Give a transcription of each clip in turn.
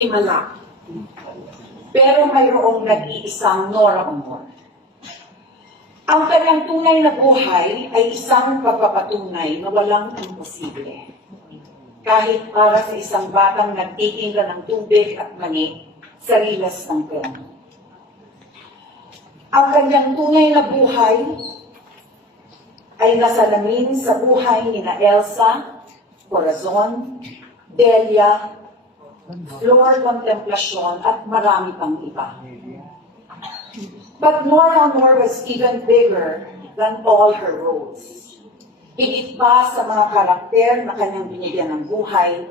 himala. Pero mayroong nag-iisang Nora Honor. Ang kanyang tunay na buhay ay isang pagpapatunay na walang imposible. Kahit para sa isang batang nagtitingla ng tubig at mani sa rilas ng plano. Ang kanyang tunay na buhay ay nasalamin sa buhay ni na Elsa, Corazon, Delia, Flor Contemplacion at marami pang iba. But Nora Honor was even bigger than all her roles. Higit pa sa mga karakter na kanyang binigyan ng buhay,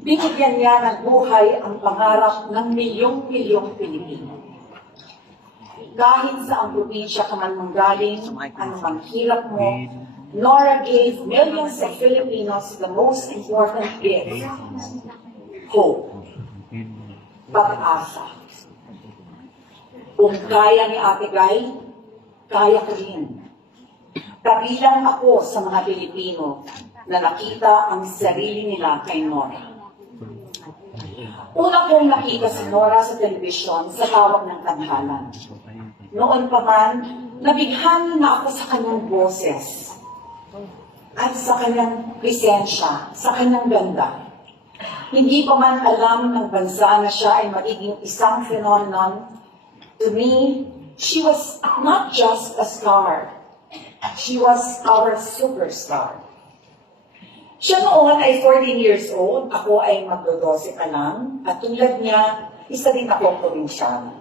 binigyan niya ng buhay ang pangarap ng milyong-milyong Pilipino. Kahit sa ang probinsya ka man manggaling, anumang hirap mo, Nora gave millions of Filipinos the most important gift, hope, pag-asa. Kung kaya ni Ate Guy, kaya ko rin. Kabilang ako sa mga Pilipino na nakita ang sarili nila kay Nora. Una kong nakita si Nora sa telebisyon sa tawag ng tanghalan. Noon pa man, nabighan na ako sa kanyang boses at sa kanyang presensya, sa kanyang ganda. Hindi pa man alam ng bansa na siya ay magiging isang phenomenon. To me, she was not just a star. She was our superstar. Siya noon ay 14 years old, ako ay magdo-12 pa lang, at tulad niya, isa din akong probinsyana.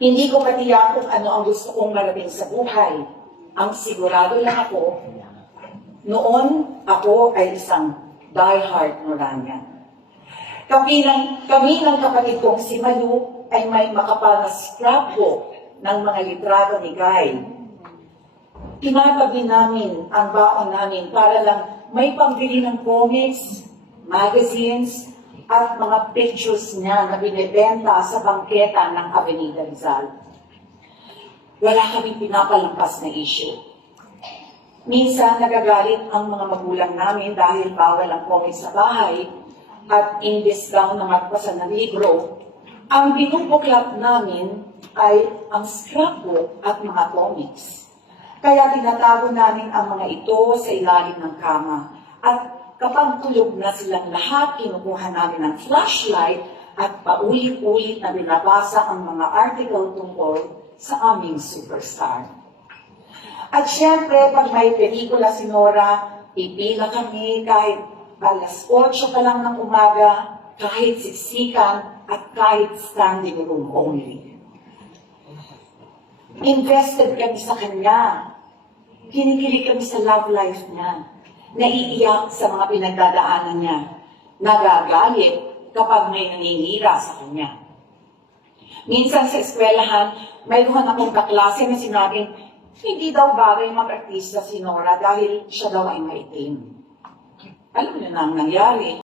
Hindi ko matiyak kung ano ang gusto kong marating sa buhay. Ang sigurado lang ako, noon ako ay isang die-hard Noranian. Kami ng kapatid kong si Malu ay may makapal na scrapbook ng mga litrato ni Guy. Tinatabi namin ang baon namin para lang may pambili ng comics, magazines, at mga pictures niya na binibenta sa bangketa ng Avenida Rizal. Wala kaming pinapalampas na issue. Minsan nagagalit ang mga magulang namin dahil bawal ang comics sa bahay at imbes daw na magpasan ng libro, ang binubuklat namin ay ang scrapbook at mga comics. Kaya tinatago namin ang mga ito sa ilalim ng kama. At kapag tulog na silang lahat, kinukuha namin ng flashlight at paulit-ulit na binabasa ang mga article tungkol sa aming superstar. At syempre, pag may pelikula si Nora, pipila kami kahit alas 8 pa lang ng umaga, kahit siksikan at kahit standing room only. Invested kami sa kanya. Kinikilig kami sa love life niya. Naiiyak sa mga pinagdadaanan niya. Nagagalit kapag may naninira sa kanya. Minsan sa eskwelahan, mayroon akong kaklase na sinabing, hindi daw bagay mag-artista si Nora dahil siya daw ay maitim. Alam niyo na ang nangyari.